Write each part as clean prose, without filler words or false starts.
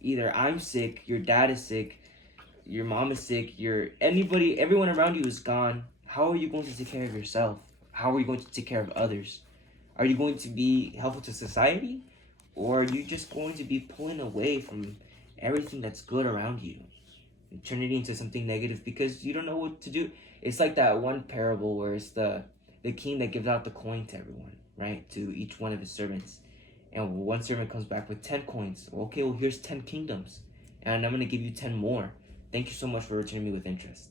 either I'm sick, your dad is sick, your mom is sick, everyone around you is gone. How are you going to take care of yourself? How are you going to take care of others? Are you going to be helpful to society? Or are you just going to be pulling away from everything that's good around you and turning it into something negative because you don't know what to do? It's like that one parable where it's the king that gives out the coin to everyone, right? To each one of his servants. And one servant comes back with 10 coins. Okay, well, here's 10 kingdoms. And I'm going to give you 10 more. Thank you so much for returning me with interest.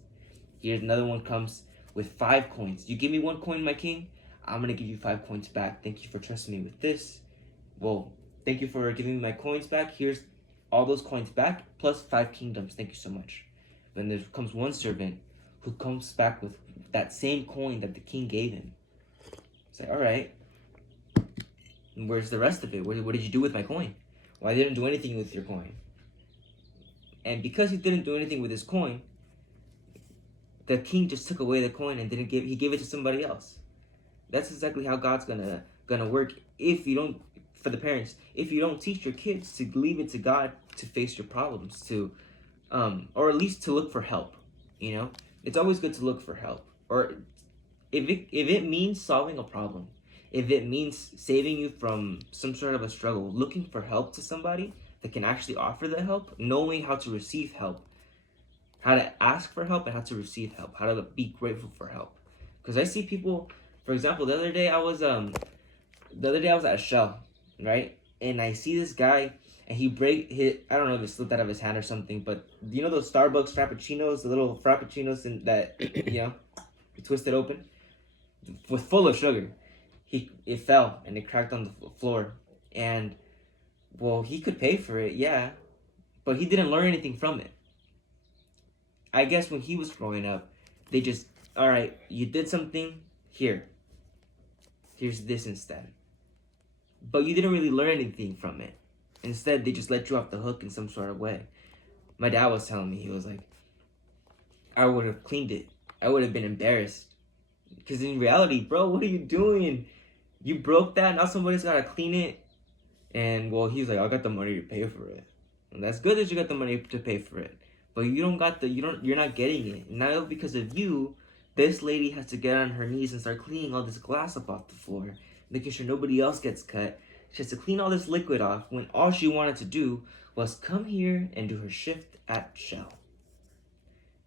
Here's another one comes with 5 coins. You give me 1 coin, my king. I'm going to give you 5 coins back. Thank you for trusting me with this. Well, thank you for giving me my coins back. Here's all those coins back plus 5 kingdoms. Thank you so much. Then there comes one servant who comes back with that same coin that the king gave him. It's like, all right, where's the rest of it? What did you do with my coin? Well, I didn't do anything with your coin. And because he didn't do anything with his coin, the king just took away the coin and he gave it to somebody else. That's exactly how God's gonna work if you don't, for the parents, if you don't teach your kids to leave it to God to face your problems, or at least to look for help. You know, it's always good to look for help, or if it means solving a problem, if it means saving you from some sort of a struggle, looking for help to somebody that can actually offer the help, knowing how to receive help, how to ask for help and how to receive help, how to be grateful for help. Because I see people, for example, the other day I was at a Shell, right? And I see this guy and I don't know if it slipped out of his hand or something, but you know those Starbucks Frappuccinos, the little Frappuccinos that you twist it open with full of sugar. It fell and it cracked on the floor, and well, he could pay for it, yeah, but he didn't learn anything from it. I guess when he was growing up, they just, all right, you did something, here's this instead. But you didn't really learn anything from it. Instead, they just let you off the hook in some sort of way. My dad was telling me, he was like, I would have cleaned it. I would have been embarrassed. Because in reality, bro, what are you doing? You broke that, now somebody's got to clean it. And well, he was like, I got the money to pay for it. And that's good that you got the money to pay for it. But you're not getting it. Now because of you, this lady has to get on her knees and start cleaning all this glass up off the floor, making sure nobody else gets cut. She has to clean all this liquid off when all she wanted to do was come here and do her shift at Shell.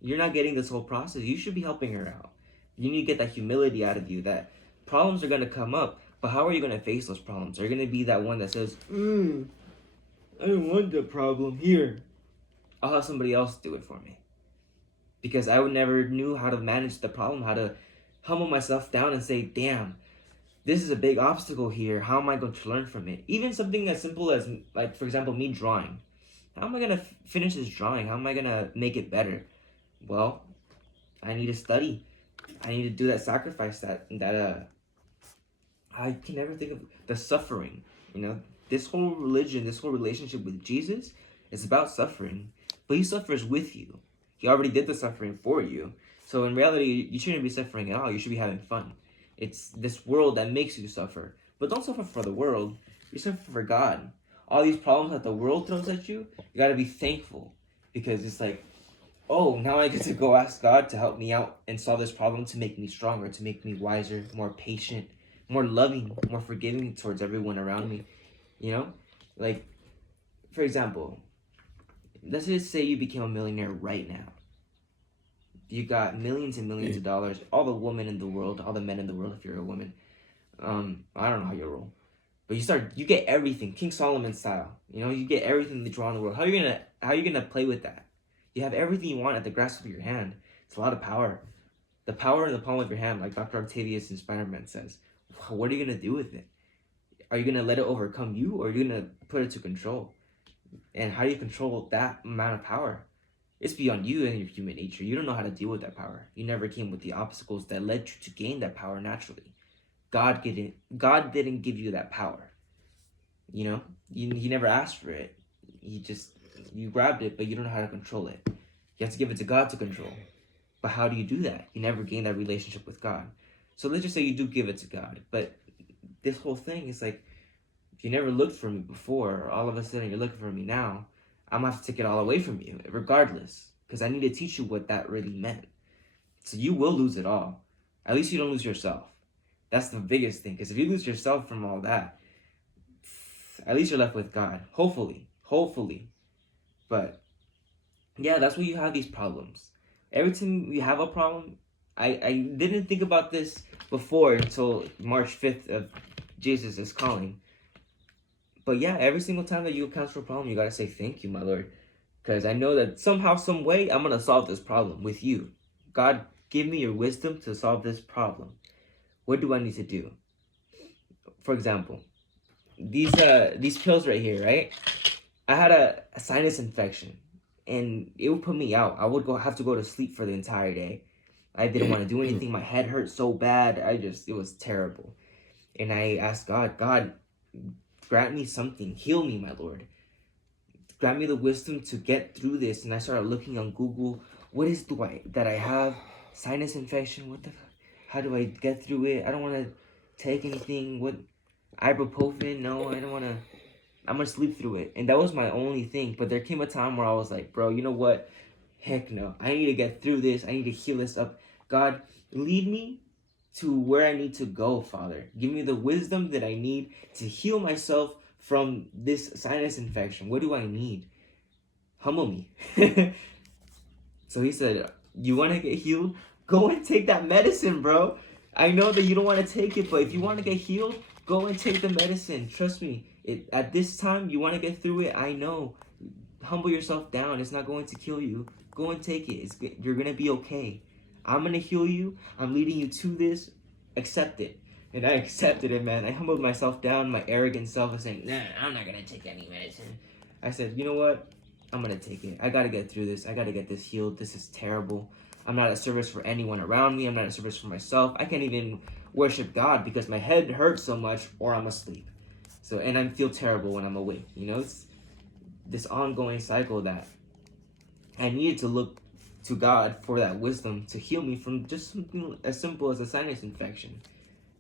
You're not getting this whole process. You should be helping her out. You need to get that humility out of you that problems are going to come up, but how are you going to face those problems? Are you going to be that one that says, I don't want the problem here. I'll have somebody else do it for me. Because I would never knew how to manage the problem, how to humble myself down and say, damn, this is a big obstacle here. How am I going to learn from it? Even something as simple as, like, for example, me drawing. How am I going to finish this drawing? How am I going to make it better? Well, I need to study. I need to do that sacrifice I can never think of the suffering. This whole religion, this whole relationship with Jesus is about suffering. But he suffers with you. He already did the suffering for you. So in reality, you shouldn't be suffering at all. You should be having fun. It's this world that makes you suffer. But don't suffer for the world. You suffer for God. All these problems that the world throws at you, you got to be thankful. Because it's like, oh, now I get to go ask God to help me out and solve this problem to make me stronger, to make me wiser, more patient, more loving, more forgiving towards everyone around me. Like, for example, let's just say you became a millionaire right now. You got millions and millions of dollars, all the women in the world, all the men in the world if you're a woman. I don't know how you roll. But you get everything, King Solomon style. You get everything that you want in the world. How are you gonna play with that? You have everything you want at the grasp of your hand. It's a lot of power. The power in the palm of your hand, like Dr. Octavius in Spider-Man says. What are you gonna do with it? Are you gonna let it overcome you, or are you gonna put it to control? And how do you control that amount of power? It's beyond you and your human nature. You don't know how to deal with that power. You never came with the obstacles that led you to gain that power naturally. God didn't give you that power. You never asked for it. You grabbed it, but you don't know how to control it. You have to give it to God to control. But how do you do that? You never gain that relationship with God. So let's just say you do give it to God, but this whole thing is like, if you never looked for me before, all of a sudden you're looking for me now, I'm gonna have to take it all away from you, regardless, because I need to teach you what that really meant. So you will lose it all. At least you don't lose yourself. That's the biggest thing. Because if you lose yourself from all that, at least you're left with God. Hopefully. Hopefully. But yeah, that's why you have these problems. Every time you have a problem, I didn't think about this before until March 5th of Jesus is calling. But yeah, every single time that you encounter a problem, you gotta say thank you, my Lord. Because I know that somehow, some way, I'm gonna solve this problem with you. God, give me your wisdom to solve this problem. What do I need to do? For example, these pills right here, right? I had a sinus infection, and it would put me out. I would have to go to sleep for the entire day. I didn't want to do anything. My head hurt so bad. It was terrible. And I asked God, God, grant me something. Heal me, my Lord. Grant me the wisdom to get through this. And I started looking on Google. What is that I have? Sinus infection? How do I get through it? I don't want to take anything. What? Ibuprofen? No, I don't want to. I'm going to sleep through it. And that was my only thing. But there came a time where I was like, bro, you know what? Heck no. I need to get through this. I need to heal this up. God, lead me to where I need to go, Father. Give me the wisdom that I need to heal myself from this sinus infection. What do I need? Humble me. So he said, you want to get healed? Go and take that medicine, bro. I know that you don't want to take it, but if you want to get healed, go and take the medicine. Trust me. At this time, you want to get through it. I know. Humble yourself down. It's not going to kill you. Go and take it. You're going to be okay. I'm going to heal you. I'm leading you to this. Accept it. And I accepted it, man. I humbled myself down. My arrogant self was saying, nah, I'm not going to take any medicine. I said, you know what? I'm going to take it. I got to get through this. I got to get this healed. This is terrible. I'm not a service for anyone around me. I'm not a service for myself. I can't even worship God because my head hurts so much or I'm asleep. So, and I feel terrible when I'm awake. You know, it's this ongoing cycle that I needed to look to God for that wisdom to heal me from just something as simple as a sinus infection.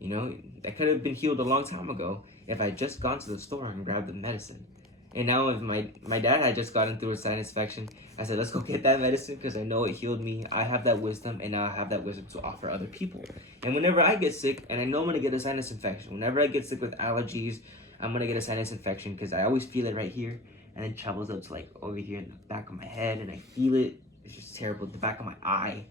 You know, that could have been healed a long time ago if I just gone to the store and grabbed the medicine. And now if my dad had just gotten through a sinus infection, I said, let's go get that medicine because I know it healed me. I have that wisdom, and now I have that wisdom to offer other people. And whenever I get sick, and I know I'm going to get a sinus infection, whenever I get sick with allergies, I'm going to get a sinus infection because I always feel it right here, and then travels up to like over here in the back of my head, and I feel it. It's just terrible. The back of my eye.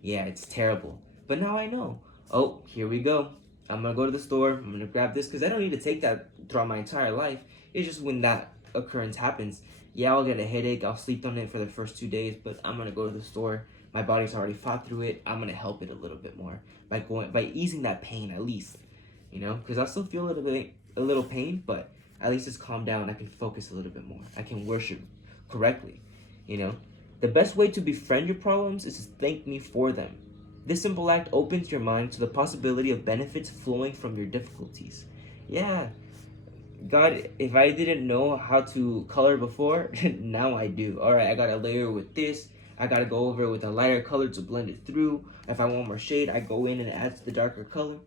Yeah, it's terrible. But now I know. Oh, here we go. I'm going to go to the store. I'm going to grab this because I don't need to take that throughout my entire life. It's just when that occurrence happens, yeah, I'll get a headache. I'll sleep on it for the first 2 days, but I'm going to go to the store. My body's already fought through it. I'm going to help it a little bit more by easing that pain at least, you know, because I still feel a little pain, but at least it's calmed down. I can focus a little bit more. I can worship correctly, you know. The best way to befriend your problems is to thank me for them. This simple act opens your mind to the possibility of benefits flowing from your difficulties. Yeah, God, if I didn't know how to color before, now I do. All right, I got to layer with this. I got to go over it with a lighter color to blend it through. If I want more shade, I go in and add to the darker color.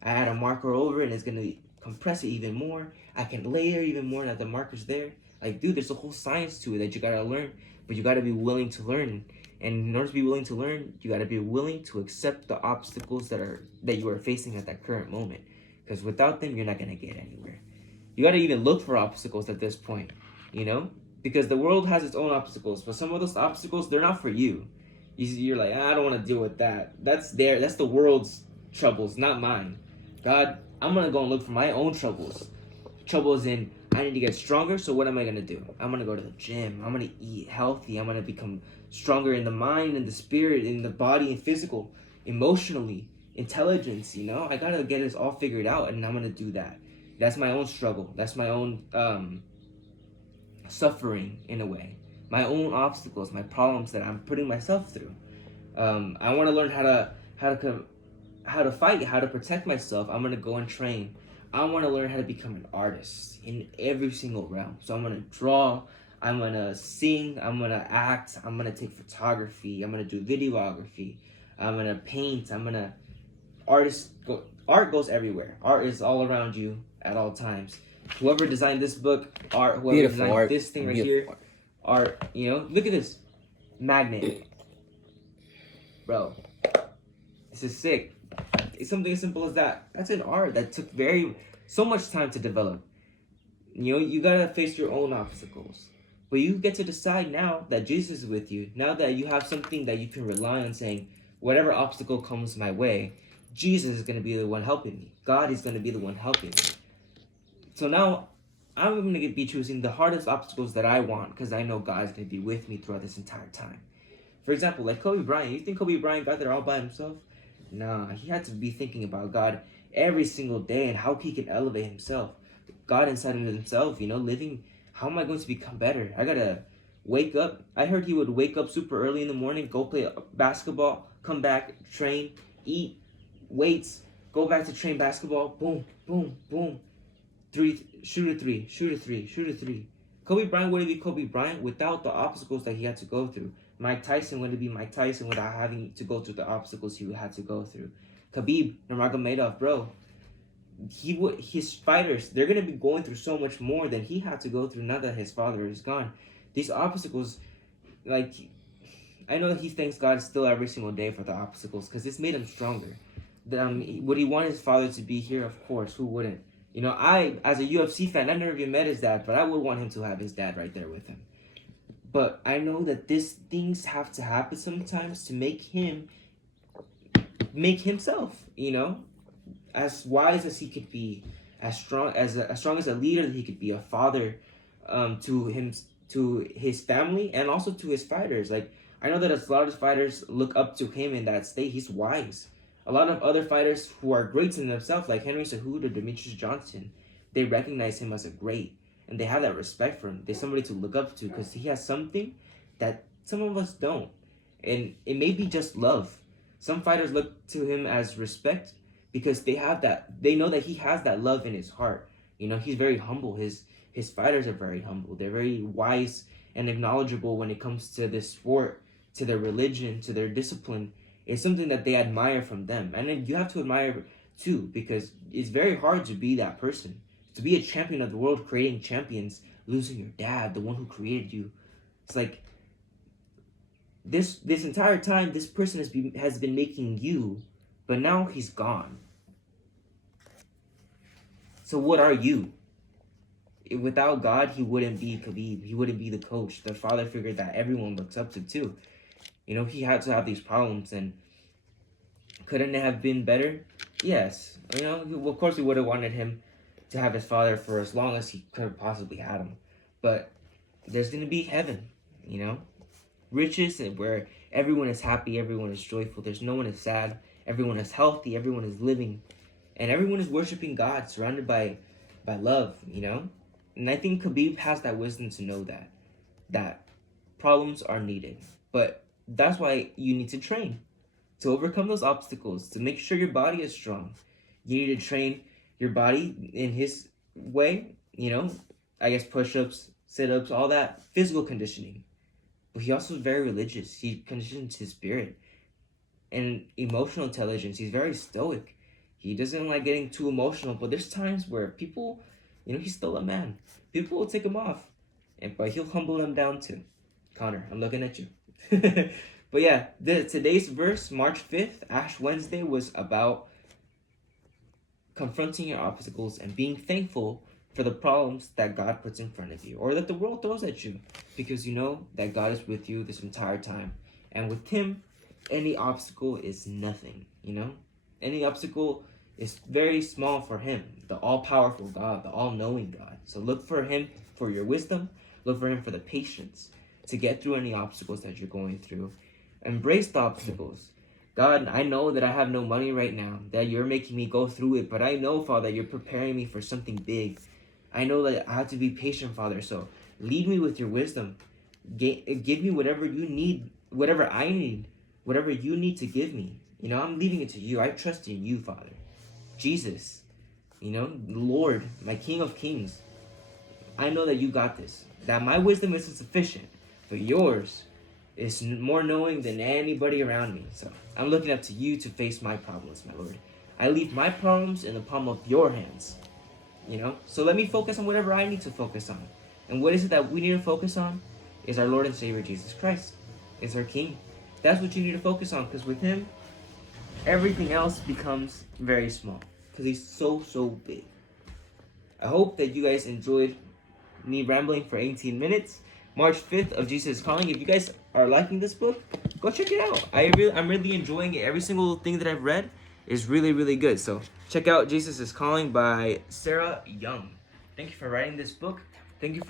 I add a marker over and it's going to compress it even more. I can layer even more now the marker's there. Like, dude, there's a whole science to it that you got to learn, but you got to be willing to learn. And in order to be willing to learn, you got to be willing to accept the obstacles that you are facing at that current moment. Because without them, you're not going to get anywhere. You got to even look for obstacles at this point, you know? Because the world has its own obstacles, but some of those obstacles, they're not for you. You're like, I don't want to deal with that. That's the world's troubles, not mine. God, I'm going to go and look for my own troubles. Troubles in, I need to get stronger, so what am I going to do? I'm going to go to the gym. I'm going to eat healthy. I'm going to become stronger in the mind and the spirit, in the body and physical, emotionally, intelligence, you know? I got to get this all figured out, and I'm going to do that. That's my own struggle. That's my own suffering in a way. My own obstacles, my problems that I'm putting myself through. I want to learn how to fight, how to protect myself. I'm gonna go and train. I want to learn how to become an artist in every single realm. So I'm gonna draw. I'm gonna sing. I'm gonna act. I'm gonna take photography. I'm gonna do videography. I'm gonna paint. Art goes everywhere. Art is all around you at all times. Whoever designed this book, art. Whoever designed this thing right here, art. Look at this magnet, bro. This is sick. It's something as simple as that. That's an art that took so much time to develop. You gotta face your own obstacles. But you get to decide now that Jesus is with you. Now that you have something that you can rely on, saying, whatever obstacle comes my way, Jesus is gonna be the one helping me. God is gonna be the one helping me. So now I'm gonna be choosing the hardest obstacles that I want, because I know God's gonna be with me throughout this entire time. For example, like Kobe Bryant. You think Kobe Bryant got there all by himself? Nah, he had to be thinking about God every single day and how he can elevate himself. God inside of himself, living, how am I going to become better? I gotta wake up. I heard he would wake up super early in the morning, go play basketball, come back, train, eat, weights, go back to train basketball, boom, boom, boom. Shoot a three. Kobe Bryant wouldn't be Kobe Bryant without the obstacles that he had to go through. Mike Tyson wouldn't be Mike Tyson without having to go through the obstacles he had to go through. Khabib Nurmagomedov, bro, his fighters, they're gonna be going through so much more than he had to go through now that his father is gone. These obstacles, like, I know he thanks God still every single day for the obstacles because it's made him stronger. Would he want his father to be here? Of course, who wouldn't? I, as a UFC fan, I never even met his dad, but I would want him to have his dad right there with him. But I know that these things have to happen sometimes to make himself, as wise as he could be, as strong as a leader that he could be, a father, to his family, and also to his fighters. Like, I know that a lot of fighters look up to him in that state. He's wise. A lot of other fighters who are greats in themselves, like Henry Cejudo, Demetrius Johnson, they recognize him as a great, and they have that respect for him. They're somebody to look up to because he has something that some of us don't, and it may be just love. Some fighters look to him as respect because they know that he has that love in his heart. He's very humble. His fighters are very humble. They're very wise and knowledgeable when it comes to this sport, to their religion, to their discipline. It's something that they admire from them. And then you have to admire too, because it's very hard to be that person. To be a champion of the world, creating champions, losing your dad, the one who created you. It's like, this entire time, this person has been making you, but now he's gone. So what are you? Without God, he wouldn't be Khabib. He wouldn't be the coach, the father figure that everyone looks up to too. He had to have these problems, and couldn't it have been better? Yes. Of course we would have wanted him to have his father for as long as he could have possibly had him. But there's going to be heaven, riches, where everyone is happy, everyone is joyful, there's no one is sad, everyone is healthy, everyone is living, and everyone is worshiping God, surrounded by love, And I think Khabib has that wisdom to know that problems are needed. But that's why you need to train to overcome those obstacles, to make sure your body is strong. You need to train your body in his way, I guess push-ups, sit-ups, all that physical conditioning. But he also is very religious. He conditions his spirit. And emotional intelligence, he's very stoic. He doesn't like getting too emotional, but there's times where people, he's still a man. People will take him off, but he'll humble them down too. Connor, I'm looking at you. But yeah, today's verse, March 5th, Ash Wednesday, was about confronting your obstacles and being thankful for the problems that God puts in front of you, or that the world throws at you, because you know that God is with you this entire time. And with him, any obstacle is nothing, Any obstacle is very small for him, the all-powerful God, the all-knowing God. So look for him for your wisdom, look for him for the patience to get through any obstacles that you're going through. Embrace the obstacles. God, I know that I have no money right now, that you're making me go through it, but I know, Father, you're preparing me for something big. I know that I have to be patient, Father, so lead me with your wisdom. Give me whatever you need, whatever I need, whatever you need to give me. I'm leaving it to you. I trust in you, Father. Jesus, Lord, my King of Kings. I know that you got this, that my wisdom isn't sufficient, but yours is more knowing than anybody around me. So I'm looking up to you to face my problems, my Lord. I leave my problems in the palm of your hands, So let me focus on whatever I need to focus on. And what is it that we need to focus on? is our Lord and Savior Jesus Christ. Is our King. That's what you need to focus on, because with him, everything else becomes very small, because he's so big. I hope that you guys enjoyed me rambling for 18 minutes. March 5th of Jesus is Calling. If you guys are liking this book, go check it out. I'm really enjoying it. Every single thing that I've read is really good. So check out Jesus is Calling by Sarah Young. Thank you for writing this book. Thank you for